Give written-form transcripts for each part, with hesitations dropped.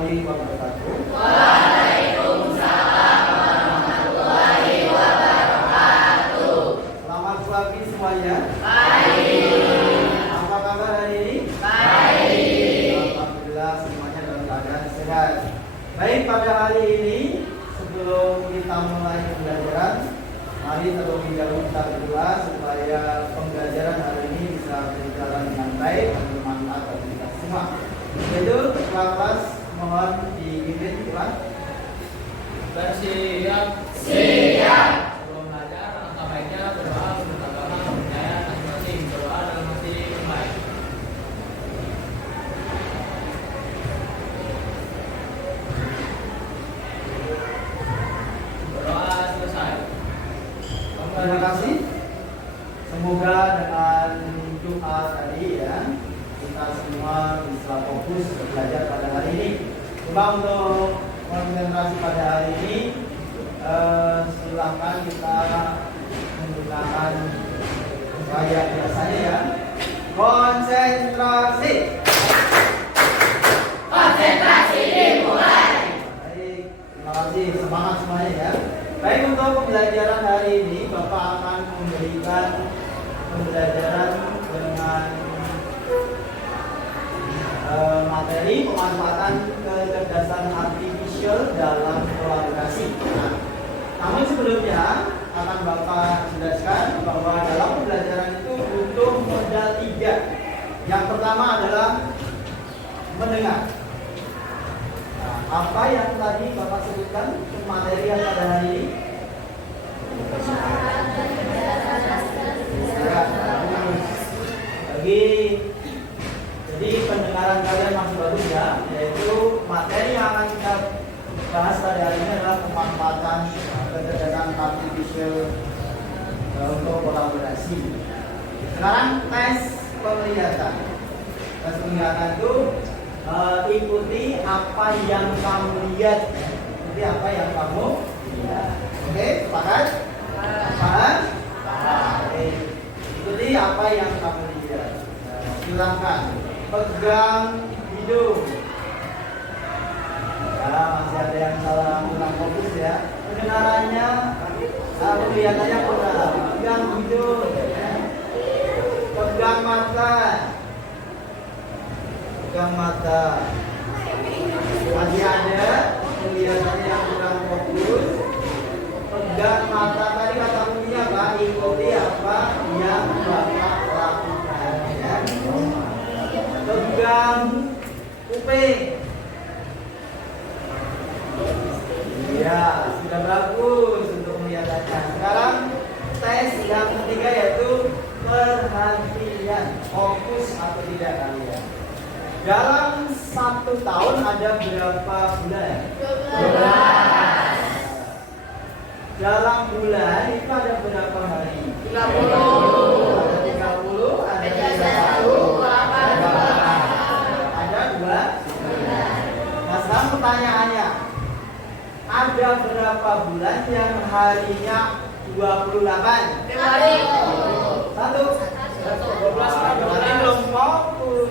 warahmatullahi wabarakatuh. Waalaikumsalam warahmatullahi wabarakatuh. Selamat pagi semuanya. Baik. Apa kabar hari ini? Baik. Alhamdulillah semuanya dalam keadaan sehat. Baik, pada hari ini sebelum kita mulai pembelajaran, mari terlebih dahulu kita berdoa supaya pembelajaran hari ini bisa berjalan dengan baik dan bermanfaat bagi kita semua. Yaitu kelas mohon dipimpin Tuhan. Bersiap. Siap. Sebelum belajar, langkah baiknya berdoa untuk agama kepercayaan masing-masing. Berdoa dalam hati yang baik. Berdoa selesai. Terima kasih. Semoga dengan doa tadi ya, kita semua bisa fokus belajar pada hari ini. Coba untuk konsentrasi pada hari ini, silakan kita menggunakan gaya biasanya ya. Konsentrasi. Konsentrasi dimulai. Baik, terima kasih. Semangat semuanya ya. Baik, untuk pembelajaran hari ini Bapak akan memberikan pembelajaran dengan materi pemanfaatan kecerdasan artifisial dalam kolaborasi. Nah, namun sebelumnya akan Bapak jelaskan bahwa dalam pembelajaran itu butuh modal 3. Yang pertama adalah mendengar. Nah, apa yang tadi Bapak sebutkan materi yang pada hari ini? Ya, bagus. Jadi pendengaran kalian masih bagus ya, yaitu materi yang akan kita bahas pada hari ini adalah pemanfaatan kecerdasan artifisial untuk kolaborasi. Sekarang tes penglihatan. Tes penglihatan itu ikuti apa yang kamu lihat. Ikuti apa yang kamu lihat. Oke, sepakat? Paham? Oke. Ikuti apa yang kamu lihat. Silakan pegang hidung. Ya, masih ada yang salah kurang fokus ya. Pendengarannya, penglihatannya kurang. Pegang hidung. Pegang mata. Pegang mata. Masih ada penglihatannya yang kurang fokus. Pegang mata. Tadi kata kuncinya apa? Ikuti apa yang Bapak lakukan ya. Pegang kuping. Iya, sudah bagus untuk melihatnya. Sekarang tes yang ketiga yaitu perhatian. Fokus atau tidak kalian? Dalam 1 tahun ada berapa bulan? 12. Dalam bulan itu ada berapa hari? 30. Ada 30, ada 31, ada 2. Nah, sekarang pertanyaannya, ada berapa bulan yang harinya 28? Satu. 12. Berarti belum fokus.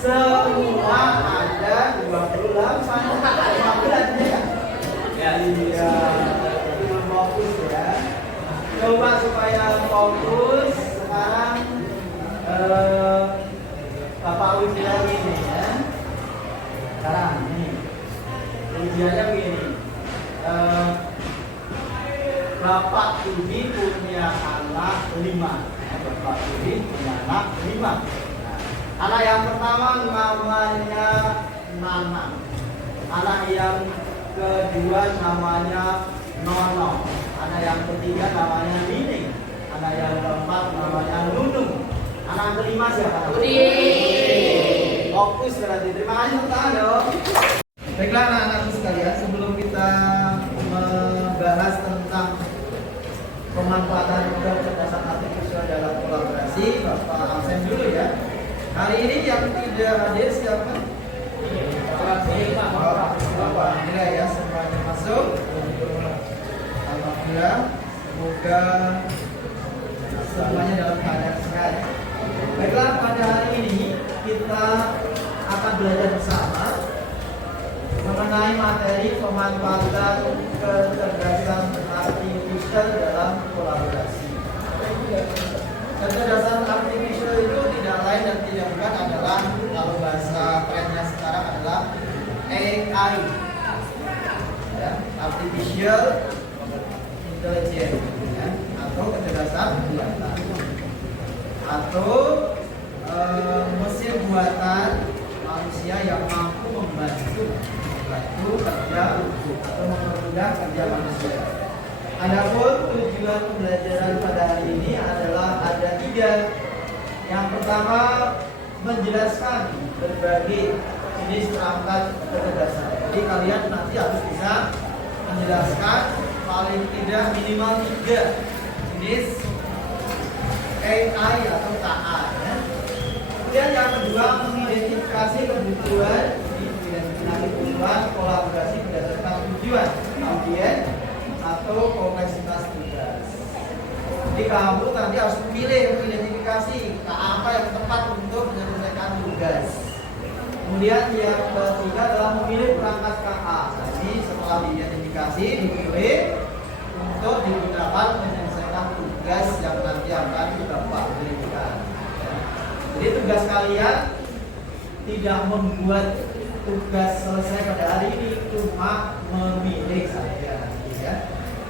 Semua ada 28 bulan ya? Ya. Iya, belum fokus ya. Coba supaya fokus sekarang Bapak ujian ini ya. Sekarang ini ujiannya begini. Bapak Tudi punya anak 5. Bapak Tudi punya anak 5. Anak yang pertama namanya Nana. Anak yang kedua namanya Nono. Anak yang ketiga namanya Nining. Anak yang keempat namanya Nunung. Anak kelima siapa? Budi. Fokus berarti. Terima kasih tepuk tangan dong. Baiklah anak-anakku sekalian, sebelum kita membahas tentang pemanfaatan kecerdasan artifisial dalam kolaborasi, Bapak absen dulu ya. Hari ini yang tidak hadir siapa? Bapak Alhamdulillah ya, semuanya masuk. Alhamdulillah, semoga semuanya dalam keadaan sehat. Baiklah, pada hari ini kita akan belajar bersama materi pemanfaatan kecerdasan artificial dalam kolaborasi. Kecerdasan artificial itu tidak lain dan tidak bukan adalah, kalau bahasa trennya sekarang adalah AI, ya, artificial intelligence, ya, atau kecerdasan buatan, atau mesin buatan manusia yang mampu membantu kerja atau mempermudah kerja manusia. Adapun tujuan pembelajaran pada hari ini adalah ada 3. Yang pertama, menjelaskan berbagai jenis perangkat kecerdasan. Jadi kalian nanti harus bisa menjelaskan paling tidak minimal 3 jenis AI atau KA, ya. Kemudian yang kedua, mengidentifikasi kebutuhan kolaborasi berdasarkan tujuan, audiens atau kompleksitas tugas. Jadi kamu nanti harus memilih, mengidentifikasi apa yang tepat untuk menyelesaikan tugas. Kemudian yang ketiga adalah memilih perangkat KA. Jadi setelah diidentifikasi, dipilih untuk digunakan menyelesaikan tugas yang nanti akan Bapak berikan. Jadi tugas kalian tidak membuat tugas selesai pada hari ini, cuma memilih saja, ya.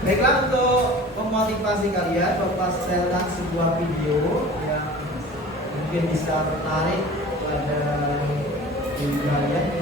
Baiklah, untuk memotivasi kalian, Bapak setelkan sebuah video yang mungkin bisa menarik pada diri kalian.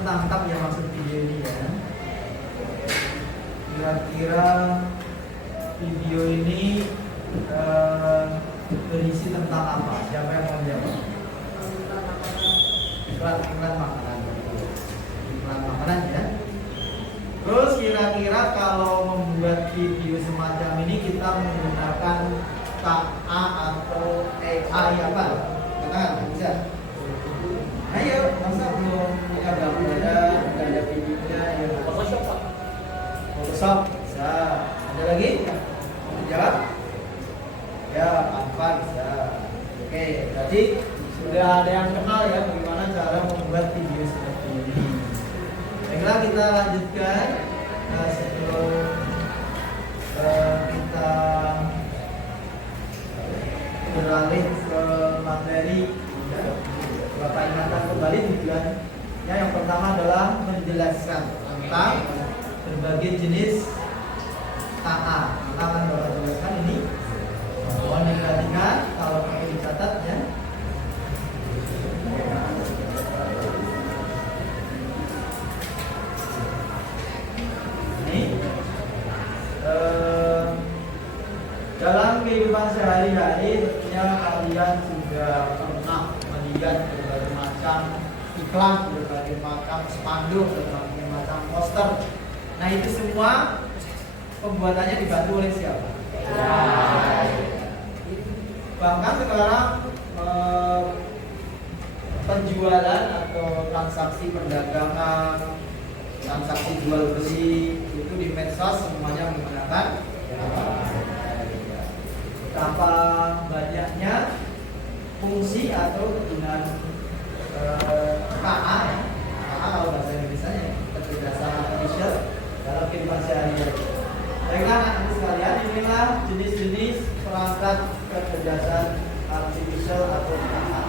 Tangkap ya maksud video ini, ya. Kira-kira video ini berisi tentang apa? Siapa yang mau jawab? Iklan makanan. Iklan makanan, ya. Terus kira-kira kalau membuat video semacam ini kita menggunakan KA atau AI apa? Katakan, bisa? Ayo, masa belum punya gambar, nggak ada videonya, ya. Photoshop, Pak. Photoshop, bisa. Ada lagi? Mau jawab? Ya, apa bisa. Oke, berarti sudah ada yang kenal ya bagaimana cara membuat video seperti ini. Baiklah, kita lanjutkan sebelum kita beralih ke materi. Ya. Bapak ingatkan kembali tujuannya. Yang pertama adalah menjelaskan tentang berbagai jenis KA. Kita akan Bapak jelaskan ini. Mohon diperhatikan kalau perlu dicatat, ya. Ini dalam kehidupan sehari-hari tentunya kalian sudah pernah melihat berbagai macam iklan, berbagai macam spanduk, berbagai macam poster. Nah, itu semua pembuatannya dibantu oleh siapa? Bahkan sekarang penjualan atau transaksi perdagangan, transaksi jual beli itu di medsos semuanya menggunakan betapa banyaknya fungsi atau kegunaan KA, ya. KA kalau bahasa Indonesia kecerdasan artificial dalam kehidupan sehari-hari. Baiklah anak-anak sekalian, inilah jenis-jenis perangkat kecerdasan artificial atau KA.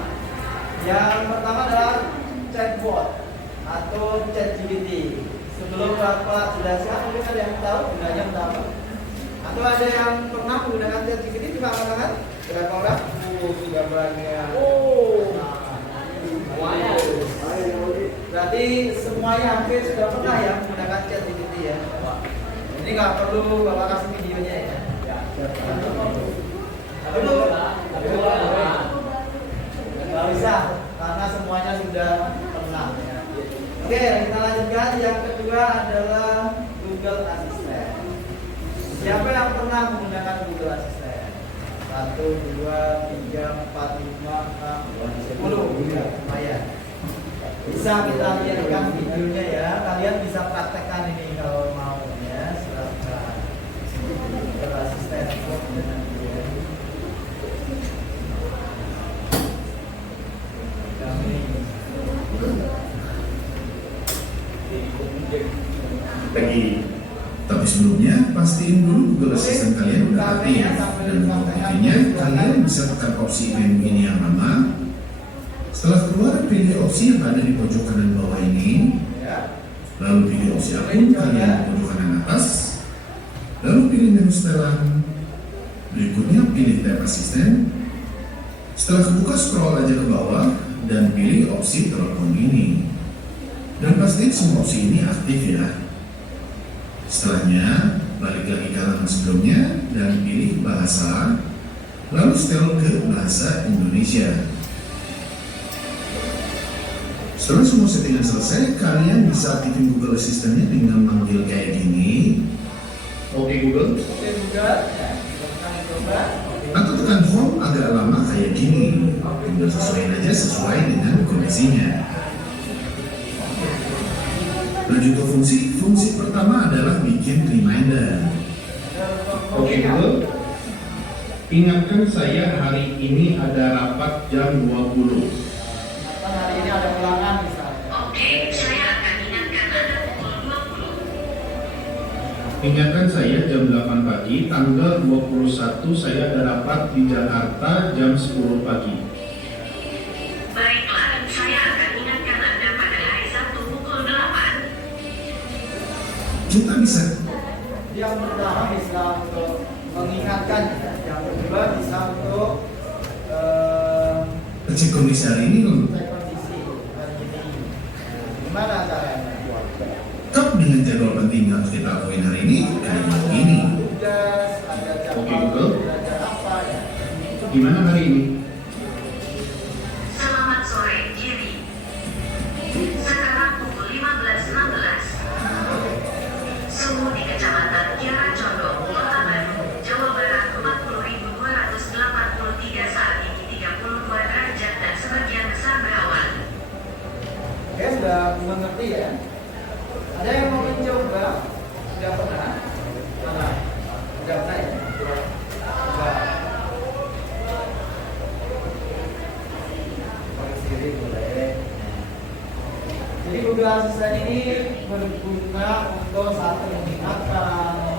Yang pertama adalah chatbot atau ChatGPT. Sebelum Bapak jelaskan, mungkin ada yang tahu gunanya pertama? Atau ada yang pernah menggunakan ChatGPT? Coba katakan berapa orang? Sudah banyak. Semuanya. Berarti semuanya hampir sudah pernah ya menggunakan ChatGPT, ya. Ini nggak perlu Bapak kasih videonya, ya. Perlu? Nggak bisa, karena semuanya sudah pernah. Ya. Oke, kita lanjutkan. Yang kedua adalah Google Assistant. Siapa yang pernah menggunakan Google Assistant? 1, 2, 3, 4, 5, 6, 10. Ya, lumayan. Bisa kita lihatkan videonya ya. Kalian bisa praktekkan ini kalau mau ya. Silahkan. Google Assistant dengan dia. Pagi. Tapi sebelumnya pastiin dulu Google Assistant kalian udah aktif dan untuk aktifnya kalian bisa tekan opsi menu ini yang lama. Setelah keluar pilih opsi yang ada di pojok kanan bawah ini, lalu pilih opsi akun kalian di pojok kanan atas, lalu pilih menu setelan. Berikutnya pilih tab asisten. Setelah kebuka scroll aja ke bawah dan pilih opsi telepon ini. Dan pastiin semua opsi ini aktif ya. Setelahnya, balik lagi ke halaman sebelumnya dan pilih bahasa, lalu setel ke bahasa Indonesia. Setelah semua settingan selesai, kalian bisa aktifin Google Assistant-nya dengan manggil kayak gini. Oke Google. Oke Google. Ya, kita coba. Atau tekan home agak lama kayak gini. Tinggal sesuaiin aja sesuai dengan kondisinya. Lanjut ke fungsi pertama adalah bikin reminder. Oke Google, ingatkan saya hari ini ada rapat jam 20. Hari ini ada ulangan misalnya. Oke, saya akan ingatkan Anda pukul 20. Ingatkan saya jam 8 pagi, tanggal 21 saya ada rapat di Jakarta jam 10 pagi. Baiklah, saya akan ingatkan Anda pada hari Sabtu pukul 8. Kita bisa Yang pertama bisa untuk mengingatkan, ya. Yang kedua bisa untuk cek kondisi hari ini. cek kondisi hari ini. Gimana caranya? Kap dengan jadwal penting yang harus kita lakuin hari ini kayak gini. Tugas, ada Oke, jadwal, Google. belajar apa ya? Gimana hari ini? Selamat sore, Jerry. Sekarang pukul 15.16. Suhu di Kecamatan Kiara Condong, Kota Bandung, Jawa Barat 40.283 saat ini 32 derajat dan sebagian besar berawan. Oke, sudah mengerti ya? Ada yang mau mencoba? Sudah pernah? Mana? Sudah pernah ya? Coba. Pakai sendiri boleh. Jadi Google Assistant ini berguna untuk satu mengingatkan,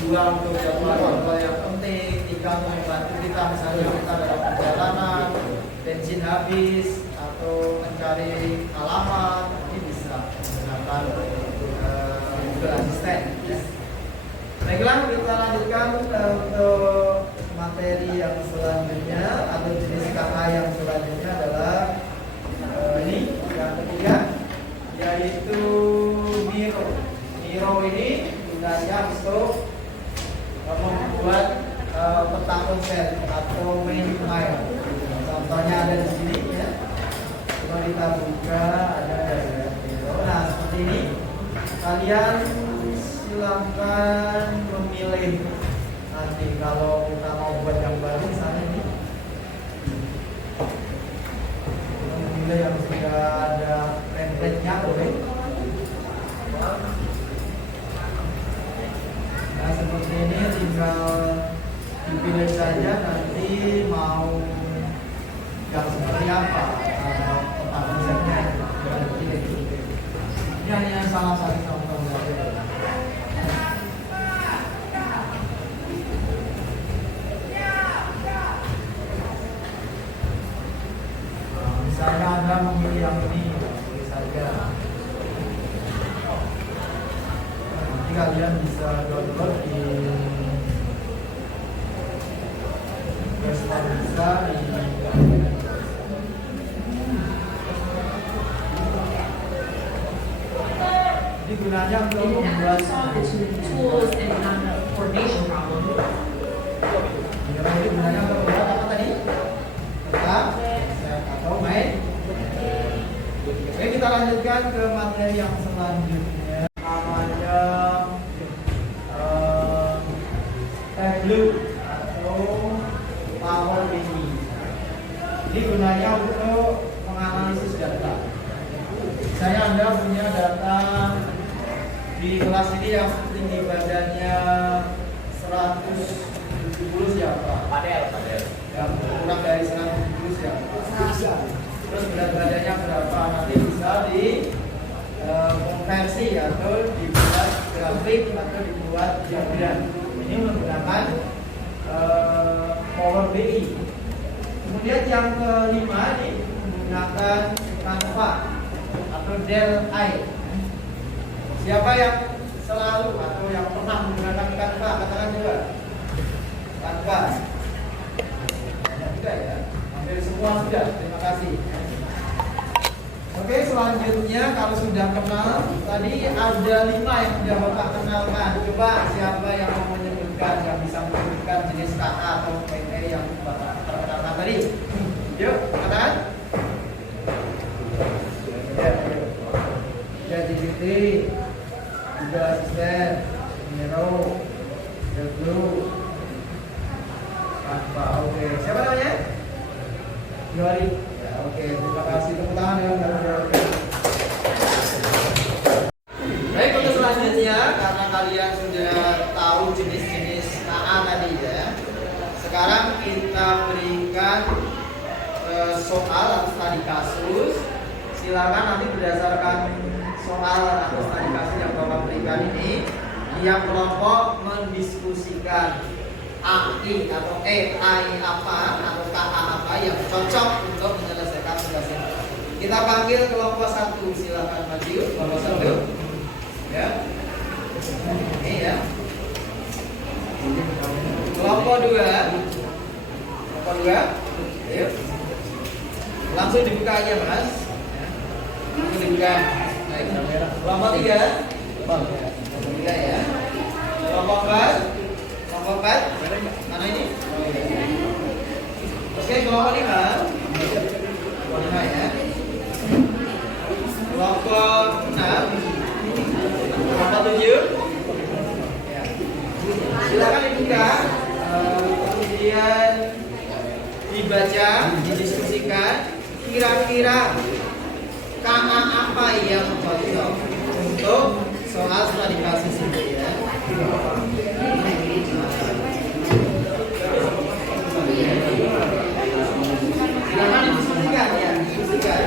dua untuk jadwal-jadwal yang penting, tiga untuk membantu kita misalnya kita dalam perjalanan, bensin habis atau mencari alamat, ini bisa menggunakan Google Assistant. Ya. Baiklah, kita lanjutkan untuk materi yang selanjutnya atau jenis kata yang selanjutnya adalah ini yang ketiga, yaitu Miro. Miro ini gunanya untuk membuat peta konsep atau main file. Contohnya ada di sini ya. Coba kita buka, ada Miro. Nah seperti ini. Kalian silakan memilih nanti kalau kita mau buat yang baru misalnya ini. Memilih yang sudah ada template-nya boleh. Nah seperti ini tinggal dipilih saja nanti mau yang seperti apa tentang konsepnya. Ini hanya salah satu contoh saja. Misalnya Anda memilih yang ini, pilih saja. Nanti kalian bisa download di Play bisa di Jadi gunanya untuk membuat solve the tools and not the coordination problem. Jadi gunanya untuk membuat apa tadi? Peta atau main. Oke, kita lanjutkan ke materi yang selanjutnya. Namanya Ini gunanya untuk menganalisis data. Misalnya Anda punya data di kelas ini yang tinggi badannya 170 siapa? Padel. Yang kurang dari 170 siapa? Terus berat badannya berapa? Nanti bisa di konversi atau dibuat grafik atau dibuat diagram. Ini menggunakan Power BI. Kemudian yang kelima ini menggunakan Canva atau Dell I. Siapa yang selalu atau yang pernah menggunakan Canva? Katakan juga. Canva. Banyak juga ya. Hampir semua sudah. Terima kasih. Oke, selanjutnya kalau sudah kenal, tadi ada 5 yang sudah Bapak kenalkan. Coba siapa yang mau menyebutkan, yang bisa menyebutkan jenis KA atau PT yang Bapak perkenalkan tadi? Yuk, katakan. Ya, JGT, juga asisten, Nero, Delglu, Canva. Oke, siapa namanya? Yori. Ya, oke, terima kasih. Tepuk tangan ya. Baik, untuk selanjutnya karena kalian sudah tahu jenis-jenis KA tadi ya. Sekarang kita berikan soal atau studi kasus. Silakan nanti berdasarkan soal atau studi kasus yang Bapak berikan ini, tiap kelompok mendiskusikan AI atau AI apa atau KA apa yang cocok untuk menyelesaikan tugas ini. Kita panggil kelompok 1, silakan maju kelompok 1. Ya. Ini ya. Kelompok 2. Kelompok 2. Ayo. Langsung dibuka aja, Mas. Langsung dibuka. Baik, kelompok 3. Kelompok 3 ya. Kelompok 4. Kelompok 4. Mana ini? Oke, kelompok 5. Kelompok 5 ya. Kelompok 6. Kelompok 7. Ya. Silakan dibuka. Kemudian dibaca, didiskusikan kira-kira KA apa yang cocok untuk soal studi kasus ini ya. Silakan didiskusikan ya, didiskusikan.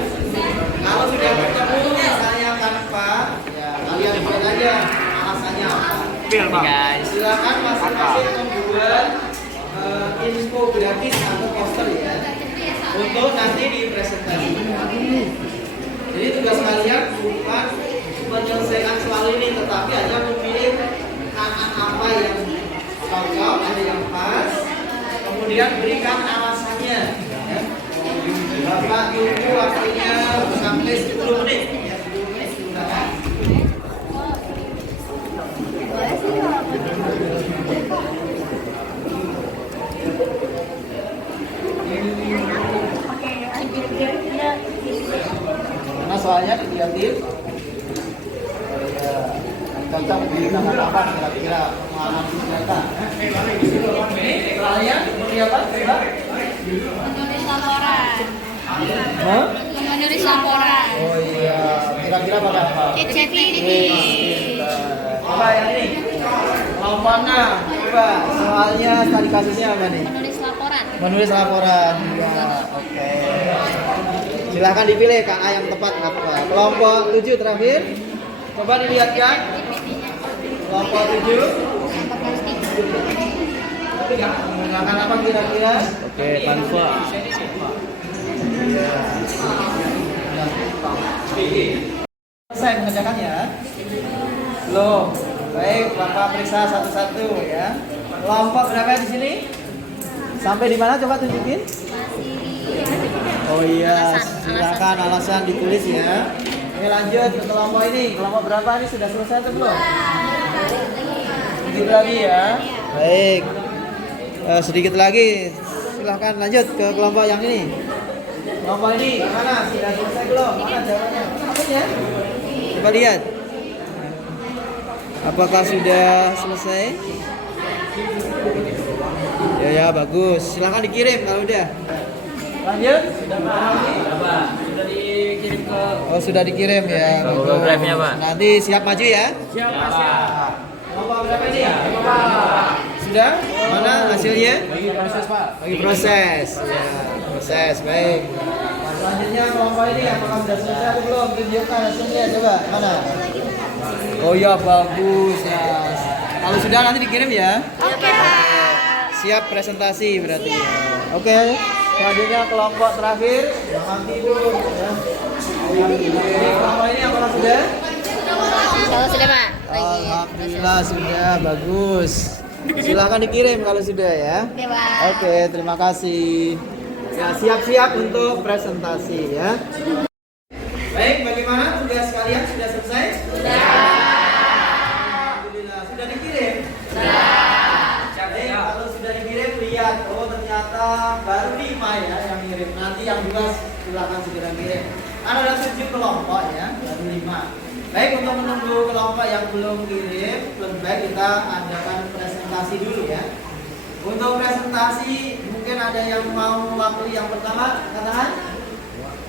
Kalau sudah ketemu misalnya Canva, ya kalian buat aja alasannya apa. Silakan masing-masing membuat infografis atau poster ya untuk nanti dipresentasikan. Jadi tugas kalian bukan menyelesaikan soal ini, tetapi hanya memilih apa yang cocok, ada yang pas, kemudian berikan alasannya. Ya. Bapak tunggu waktunya sampai 10 menit. Ya, 10 menit sudah. Karena soalnya kreatif. Cocok digunakan apa kira-kira menganalisis data? Soalnya seperti apa? Menulis laporan. Hah? Menulis laporan. Oh iya, kira-kira pakai apa? ChatGPT. Coba yang ini. Kelompok 6. Coba soalnya tadi kasusnya apa nih? Menulis laporan. Menulis laporan. Ya, oke. Silakan dipilih KA yang tepat apa. Kelompok 7 terakhir. Coba dilihatkan. Kelompok 7. Menggunakan apa kira-kira? Oke, Canva. Iya. Selesai mengerjakannya? Belum. Baik, Bapak periksa satu-satu ya. Kelompok berapa di sini? Sampai di mana coba tunjukin? Oh iya, silakan alasan ditulis ya. Oke, lanjut ke kelompok ini. Kelompok berapa ini sudah selesai atau belum? Sedikit lagi ya. Baik. Sedikit lagi. Silahkan lanjut ke kelompok yang ini. Kelompok ini mana? Sudah selesai belum? Mana jawabannya? Apanya? Coba lihat. Apakah sudah selesai? Ya bagus. Silahkan dikirim kalau udah. Lanjut. Pak, sudah dikirim ke Oh, sudah dikirim ya. Google Drive-nya, Pak. Nanti siap maju ya. Siap, Pak. Kelompok berapa ini? Sudah? Mana hasilnya? Bagi proses, Pak. Bagi proses. Ya, proses. Baik. Nah, selanjutnya kelompok ini apakah sudah selesai atau belum? Tunjukkan hasilnya coba. Mana? Oh ya, bagus ya. Kalau sudah nanti dikirim ya. Oke, Pak. Siap presentasi berarti. Oke. Selanjutnya kelompok terakhir jangan tidur ya. Ini kelompok ini apakah sudah? Kalau sudah, Pak. Alhamdulillah sudah bagus. Silakan dikirim kalau sudah ya. Oke, Pak. Oke, terima kasih. Ya, siap-siap untuk presentasi ya. Baik, bagaimana tugas kalian sudah selesai? Sudah. Alhamdulillah, sudah dikirim? Sudah. Baik, kalau sudah dikirim lihat, oh ternyata baru 5 ya yang kirim. Nanti yang 2 silakan segera kirim. Ada 7 kelompok ya, baru 5. Baik, untuk menunggu kelompok yang belum kirim, lebih baik kita adakan presentasi dulu ya. Untuk presentasi mungkin ada yang mau waktu yang pertama, katakan?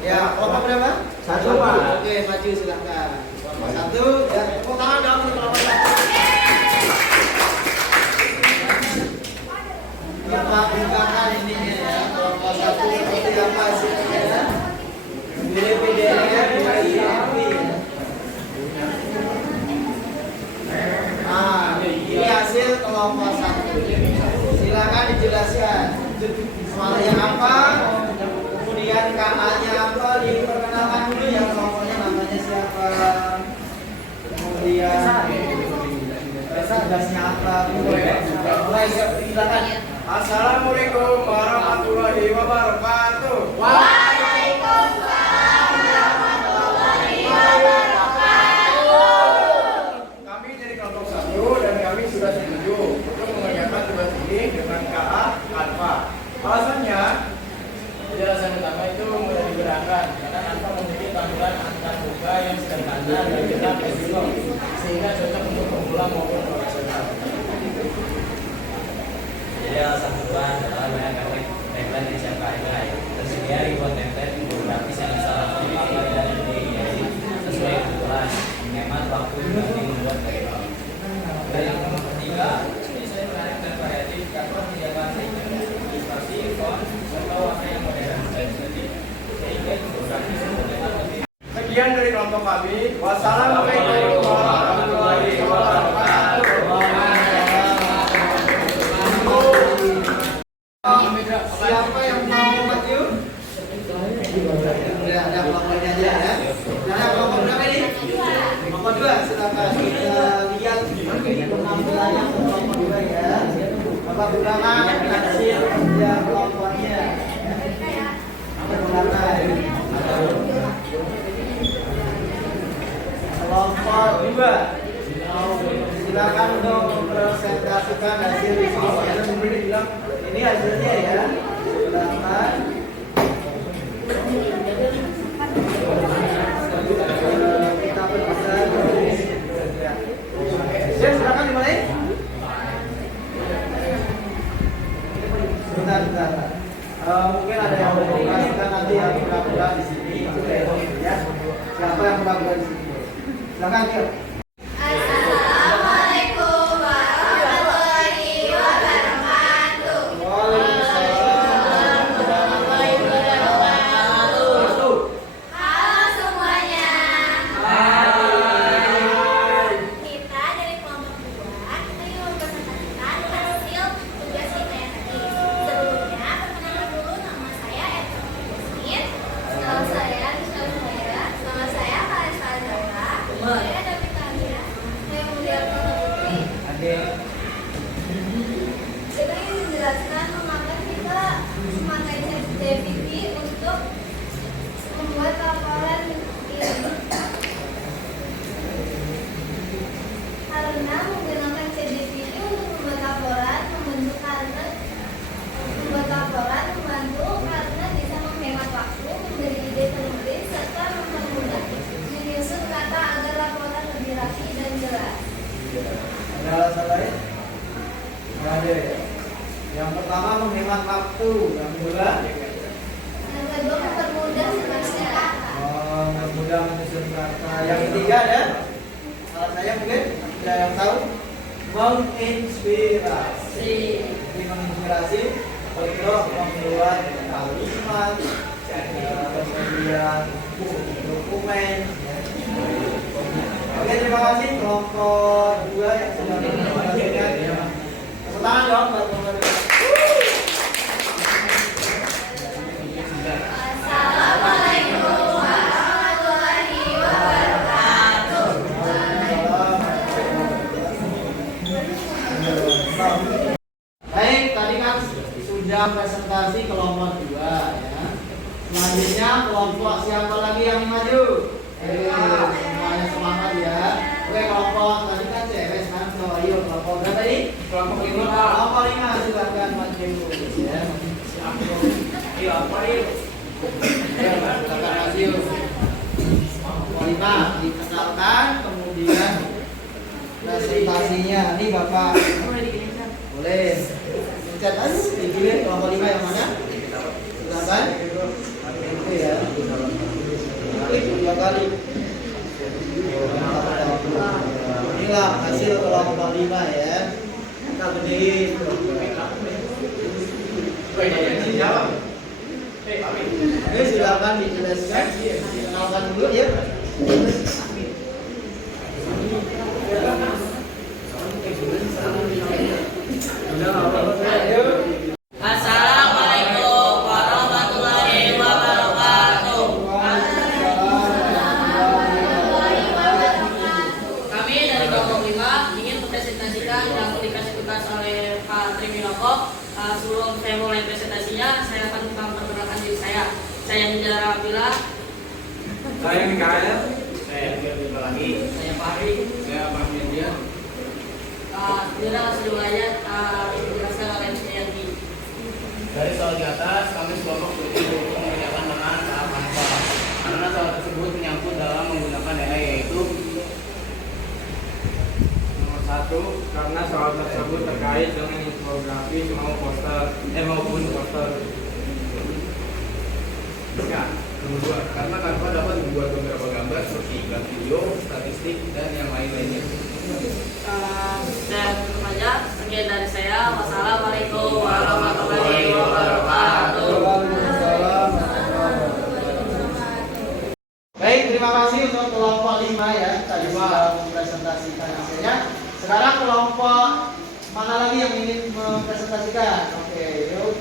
Ya, kelompok berapa? 1 Pak. Oke, maju silakan. Kelompok 1, ya. Tepuk tangan dong untuk kelompok 1. Kita bukakan ininya ya. Kelompok 1 seperti apa hasilnya ya? Pilih PDF, pilih CMP ya. Nah, ini hasil kelompok 1. Silakan dijelaskan. Soalnya apa? Kemudian KA-nya apa? Diperkenalkan dulu ya kelompoknya namanya siapa. Kemudian tugasnya apa? Mulai silakan. Assalamualaikum warahmatullahi wabarakatuh. Kami dari kelompok 1 dan kami sudah setuju untuk mengerjakan tugas ini dengan KA alfa. Alasannya, penjelasan utama itu mudah digerakkan karena alfa memiliki tampilan antar muka yang sederhana dan jelas fleksibel sehingga cocok untuk pemula maupun profesional. Jadi alasan kedua adalah banyak tagline di siapa yang tersedia ribuan template infografis yang bisa langsung dipakai dan diedit sesuai kebutuhan, menghemat waktu dibanding membuat tagline. Dan yang nomor ketiga, desain menarik dan variatif karena menyediakan ilustrasi, font, serta warna yang modern dan estetik sehingga infografis terlihat lebih. Sekian dari kelompok kami. Wassalamualaikum warahmatullahi wabarakatuh. Siapa yang mau maju? Udah ada kelompoknya aja ya. Nah, kelompok berapa ini? Kelompok 2, silakan kita lihat penampilannya kelompok 2 ya. Bapak gunakan hasil kerja kelompoknya. Gunakan. Kelompok 2. Silakan untuk presentasikan hasil di sini. Ini hasilnya ya. Silakan. Kita berpesan. Ya, silakan dimulai. Bentar. Mungkin ada yang memperhatikan nanti yang pura-pura di sini. Ya. Siapa yang pura-pura di sini? Silakan yuk. Assalamualaikum warahmatullahi wabarakatuh. Halo semuanya. Kita dari kelompok 2 kita ingin mempresentasikan hasil tugas kita yang tadi. Sebelumnya perkenalan dulu, nama saya Erka Yasmin. Nama saya Rizka Humaira. Nama saya Kalista Azara. Saya David Tania. Saya Mulia Putri. Kita ingin menjelaskan mengapa kita memakai ChatGPT untuk membuat laporan ini. Karena menggunakan ChatGPT untuk membuat laporan membantu karena bisa menghemat waktu, memberi ide penulis, serta mempermudah menyusun kata agar laporan lebih rapi dan jelas. Ada alasan lain? Nggak ada ya. Yang pertama menghemat waktu, yang kedua yang ketiga ada alasannya mungkin ada yang tahu? Menginspirasi. Jadi menginspirasi untuk membuat kalimat, kemudian dokumen. Oke, terima kasih kelompok 2 yang sudah menyampaikan. Tepuk tangan dong buat kelompok 2. Assalamualaikum warahmatullahi wabarakatuh. Baik, tadi kan sudah presentasi kelompok 2 ya. Selanjutnya kelompok siapa lagi yang maju? Semuanya semangat ya. Oke, kelompok tadi kan cewek kan, so ayo kelompok berapa tadi? Kelompok 5. Kelompok 5 silakan maju ya. Iya, apa nih? Ya, silakan maju. Kelompok 5 dikenalkan, kemudian presentasinya. Ini Bapak boleh pencet aja, dipilih kelompok 5 yang mana? Silakan. Oke ya. Klik 2 kali. Inilah hasil kelompok 5 ya. Kita gedein. Oke, silakan dijelaskan. Kenalkan dulu ya. Assalamualaikum warahmatullahi wabarakatuh. Kami dari kelompok 5 ingin mempresentasikan yang dikasih tugas oleh Pak Triminoko. Sebelum saya mulai presentasinya, saya akan memperkenalkan diri saya. Saya Nidara Apila. Saya Mikael. Saya Firly lagi. Saya Fahri. Saya Pak Median. Tidak langsung dimulainya dijelaskan oleh Yanti. Dari soal di atas, kami sekelompok berusaha untuk mengerjakan dengan tahap apa. Karena soal tersebut menyangkut dalam menggunakan AI, yaitu nomor 1, karena soal tersebut terkait dengan infografis maupun poster. Ya, nomor 2, karena Canva dapat membuat beberapa gambar seperti iklan video, statistik, dan yang lain-lainnya. Dan saja sekian dari saya. Wassalamualaikum warahmatullahi wabarakatuh. Baik, terima kasih untuk kelompok 5 ya. Tadi sudah mempresentasikan hasilnya. Sekarang kelompok mana lagi yang ingin mempresentasikan? Oke,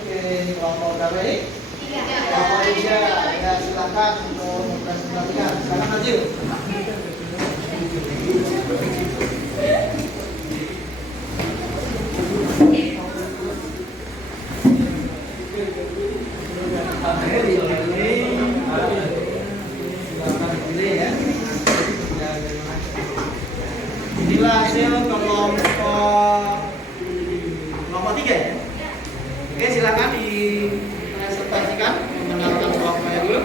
ini kelompok berapa ini? 3. Kelompok 3. Ya, silakan untuk mempresentasikan. Silakan maju. Inilah hasil kelompok 3 ya? Oke, silakan dipresentasikan, mengenalkan kelompoknya dulu.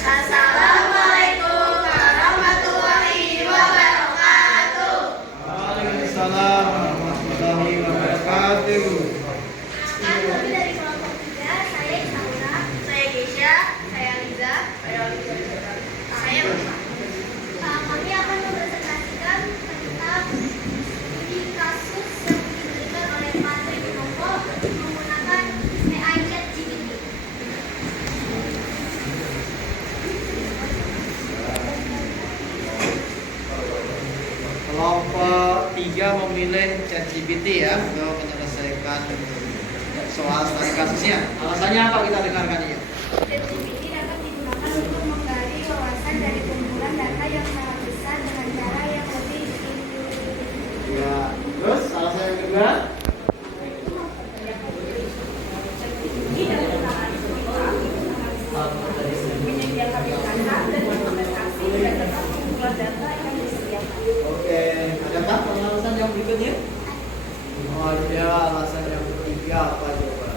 Assalamualaikum warahmatullahi wabarakatuh. Waalaikumsalam warahmatullahi wabarakatuh. Kami dari kelompok 3, saya Isaura, saya Gesya, saya Liza, saya Bapak. Kami akan mempresentasikan tentang studi kasus yang diberikan oleh Pak Triminoko menggunakan AI ChatGPT. Kelompok 3 memilih ChatGPT ya untuk menyelesaikan soal studi kasusnya. Alasannya apa, kita dengarkan ya. ChatGPT dapat digunakan untuk menggali wawasan dari kumpulan data yang sangat besar dengan cara yang lebih intuitif. Ya, terus alasan yang kedua? Menyediakan data dan dokumentasi berdasarkan kumpulan data yang disediakan. Oke, adakah alasan yang berikutnya? Oh ya, alasan yang ketiga apa coba?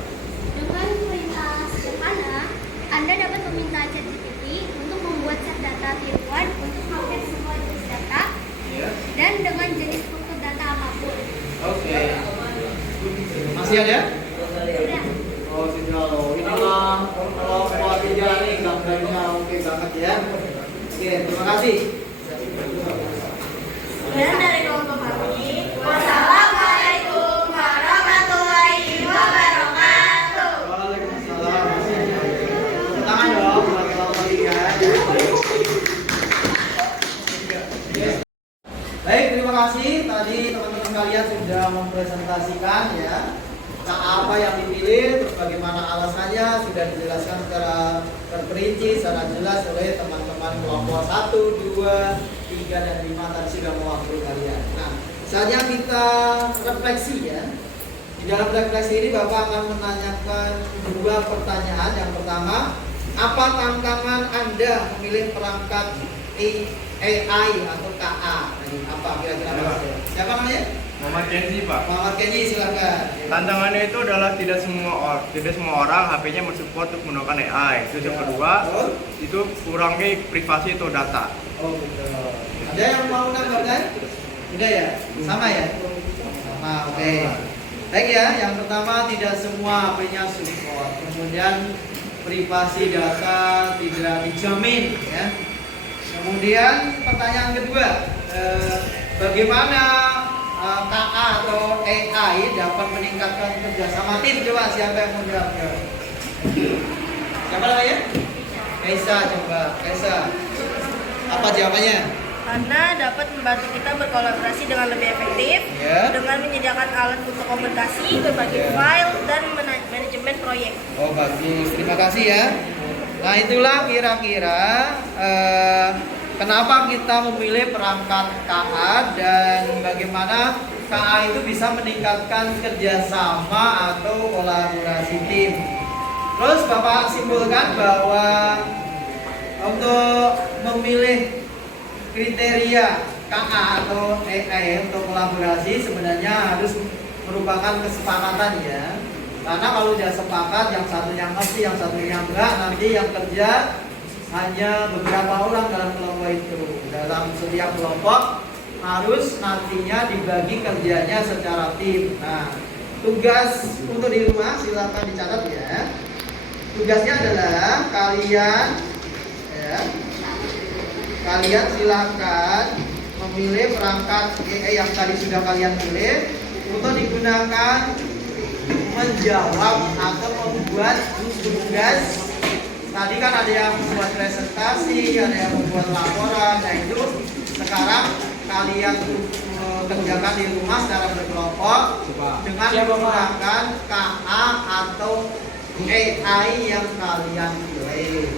Dengan perintah sederhana, Anda dapat meminta ChatGPT untuk membuat set data tiruan untuk hampir semua jenis data Ya. dan dengan jenis struktur data apapun. Masih ada? Oh sudah loh. Inilah kelompok 3 nih gambarnya oke banget ya. Oke, terima kasih. Dan dari kelompok kami, wassalamualaikum warahmatullahi wabarakatuh. Waalaikumsalam. Tangan dong bagi kelompok 3. Baik, terima kasih. Tadi teman-teman kalian sudah mempresentasikan ya apa yang dipilih, terus bagaimana alasannya sudah dijelaskan secara terperinci, secara jelas oleh teman-teman kelompok 1, 2, 3, dan 5 tadi sudah mewakili kalian. Nah, saatnya kita refleksi ya. Di dalam refleksi ini Bapak akan menanyakan 2 pertanyaan. Yang pertama, apa tantangan Anda memilih perangkat AI atau KA? Apa kira-kira Mas? Siapa namanya? Muhammad Kenzi, Pak. Muhammad Kenji, silakan. Tantangannya itu adalah tidak semua orang HP-nya mensupport untuk menggunakan AI. Terus yang kedua, itu kurangnya privasi atau data. Oh betul. Ada yang mau nambahkan? Tidak ya? Sama ya? Sama, oke. Baik ya, yang pertama tidak semua HP-nya support. Kemudian privasi data tidak dijamin ya. Kemudian pertanyaan kedua, bagaimana KA atau AI dapat meningkatkan kerjasama tim? Coba siapa yang mau jawab? Siapa namanya? Kaisa, coba. Kaisa, apa jawabannya? Karena dapat membantu kita berkolaborasi dengan lebih efektif, dengan menyediakan alat untuk komunikasi, berbagi file, dan manajemen proyek. Oh bagus, terima kasih ya. Nah itulah kira-kira kenapa kita memilih perangkat KA dan bagaimana KA itu bisa meningkatkan kerjasama atau kolaborasi tim. Terus Bapak simpulkan bahwa untuk memilih kriteria KA atau AI untuk kolaborasi sebenarnya harus merupakan kesepakatan ya. Karena kalau sudah sepakat, yang satunya ngerti, yang satunya enggak, nanti yang kerja hanya beberapa orang dalam kelompok itu. Dalam setiap kelompok harus nantinya dibagi kerjanya secara tim. Nah, tugas untuk di rumah silakan dicatat ya. Tugasnya adalah kalian silakan memilih perangkat AI yang tadi sudah kalian pilih untuk digunakan menjawab atau membuat tugas. Tadi kan ada yang membuat presentasi, ada yang membuat laporan. Nah itu sekarang kalian kerjakan di rumah secara berkelompok dengan menggunakan KA atau AI yang kalian pilih.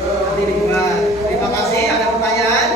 Nanti dibuat. Terima kasih. Ada pertanyaan?